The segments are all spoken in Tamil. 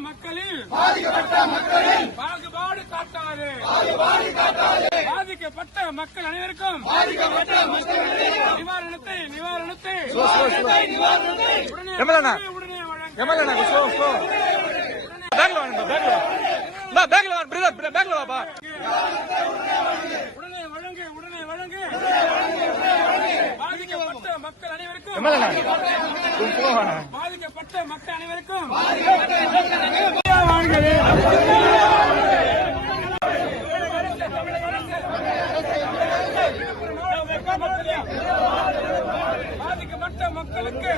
மக்களில் பாதிக்கப்பட்ட மக்களில் பாகுபாடு காட்டாது. பாதிக்கப்பட்ட மக்கள் அனைவருக்கும் பாதிக்கப்பட்ட மக்களில் நிவாரணத்தை நிவாரணத்தை. நிவாரணத்தை நிவாரணத்தை. உடனே. உடனே வழங்க. பேக்ல வாங்க பிரதர் வாப்பா உடனே வழங்கு உடனே வழங்கு பாதிக்கப்பட்ட மக்கள் அனைவருக்கும் பாதிக்கப்பட்ட மக்கள் அனைவருக்கும் பாதிக்கப்பட்ட மக்களுக்கு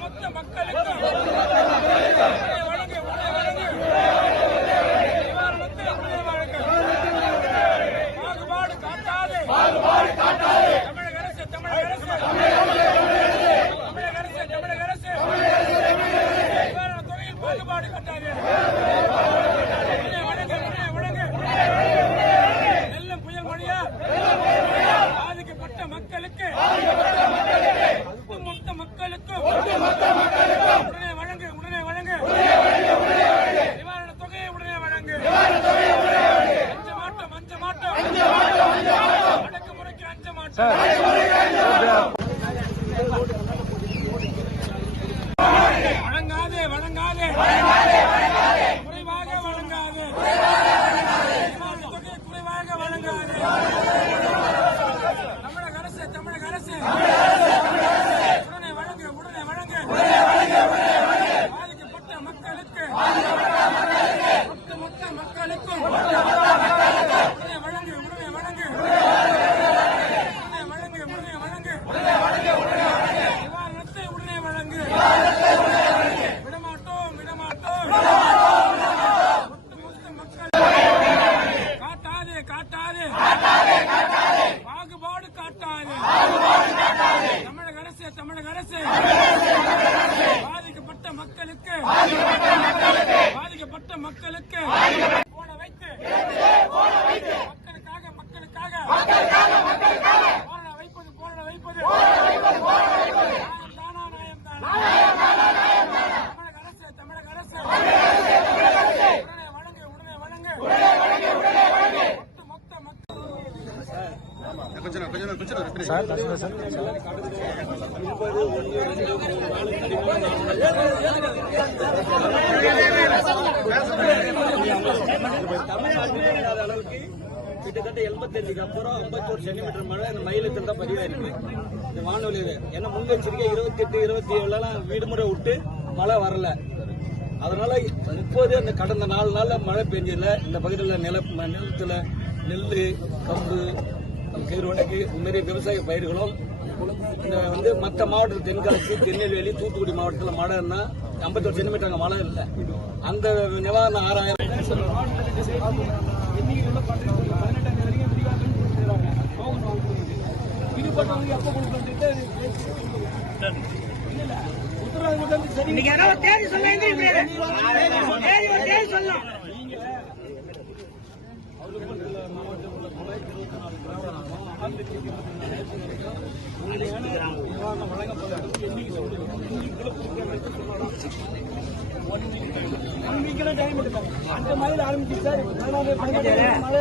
மொத்த மக்களுக்கு உடனே வழங்கு உடனே வழங்கு நிவாரணத்தை உடனே வழங்கு பாகுபாடு காட்டாதே தமிழக அரசு தமிழக அரசு தமிழக அரசு தமிழக அரசு நிவாரண தொகையில் பாகுபாடு காட்டாதே உடனே வழங்கு உடனே வழங்கு வெள்ளம் புயல் மொழியா பாதிக்கப்பட்ட மக்களுக்கு ஒட்டுமொத்த மக்களுக்கும் உடனே வழங்கு உடனே வழங்கு நிவாரண தொகையை உடனே வழங்கு அஞ்ச மாட்டோம் அஞ்ச மாட்டோம் அடக்குமுறைக்கு அஞ்ச மாட்டோம் வழங்காதே வழங்காதே குறைவாக வழங்காதே நிவாரண தொகை குறைவாக வழங்காதே தமிழக அரசு தமிழக அரசு உடனே வழங்கு உடனே வழங்கு பாதிக்கப்பட்ட மக்களுக்கு ஒட்டுமொத்த மக்களுக்கும் உடனே வழங்கு உடனே வழங்கு உடனே வழங்கு உடனே வழங்கு நிவாரணத்தை உடனே வழங்கு விடமாட்டோம் விடமாட்டோம் ஒட்டுமொத்த மக்கள் காட்டாதே காட்டாதே பாகுபாடு காட்டாதே தமிழக அரசு தமிழக அரசு பாதிக்கப்பட்ட மக்களுக்கு பாதிக்கப்பட்ட மக்களுக்கு போட வைத்து மக்களுக்காக மக்களுக்காக போராட வைப்பது போராட வைப்பது நியாயம் தானா. நியாயம் தமிழக அரசு தமிழக அரசு உடனே வழங்கு உடனே வழங்கு. மக்கள் கிட்டத்தட்ட எண்பத்தஞ்சுக்கு அப்புறம் ஐம்பத்தோரு சென்டிமீட்டர் மழை இந்த மயிலுக்கு தான் பதிவாயிருக்கு. இந்த வானொலியில். ஏன்னா முன்னெச்சரிக்கை இருபத்தி எட்டு இருபத்தி ஏழுலாம் விடுமுறை விட்டு மழை வரல. அதனால இப்போது அந்த கடந்த நாலு நாள்ல மழை பெஞ்சதில்ல இந்த பகுதியில் நில ம- நிலத்துல நெல் கம்பு இந்த மாதிரி விவசாய பயிர்களும் வந்து மற்ற மாவட்டம் தென்காசி திருநெல்வேலி தூத்துக்குடி மாவட்டத்தில் மழைன்னா ஐம்பத்தொரு சென்டிமீட்டர் அங்கே மழை இல்லை. அந்த நிவாரணம் ஆறாயிரம் இன்னைக்கு யாராவது ஒரு தேதி சொல்ல எந்திரிக்க முடியாது சொல்லலாம் அந்த மாதிரி ஆரம்பிச்சு சார் மழை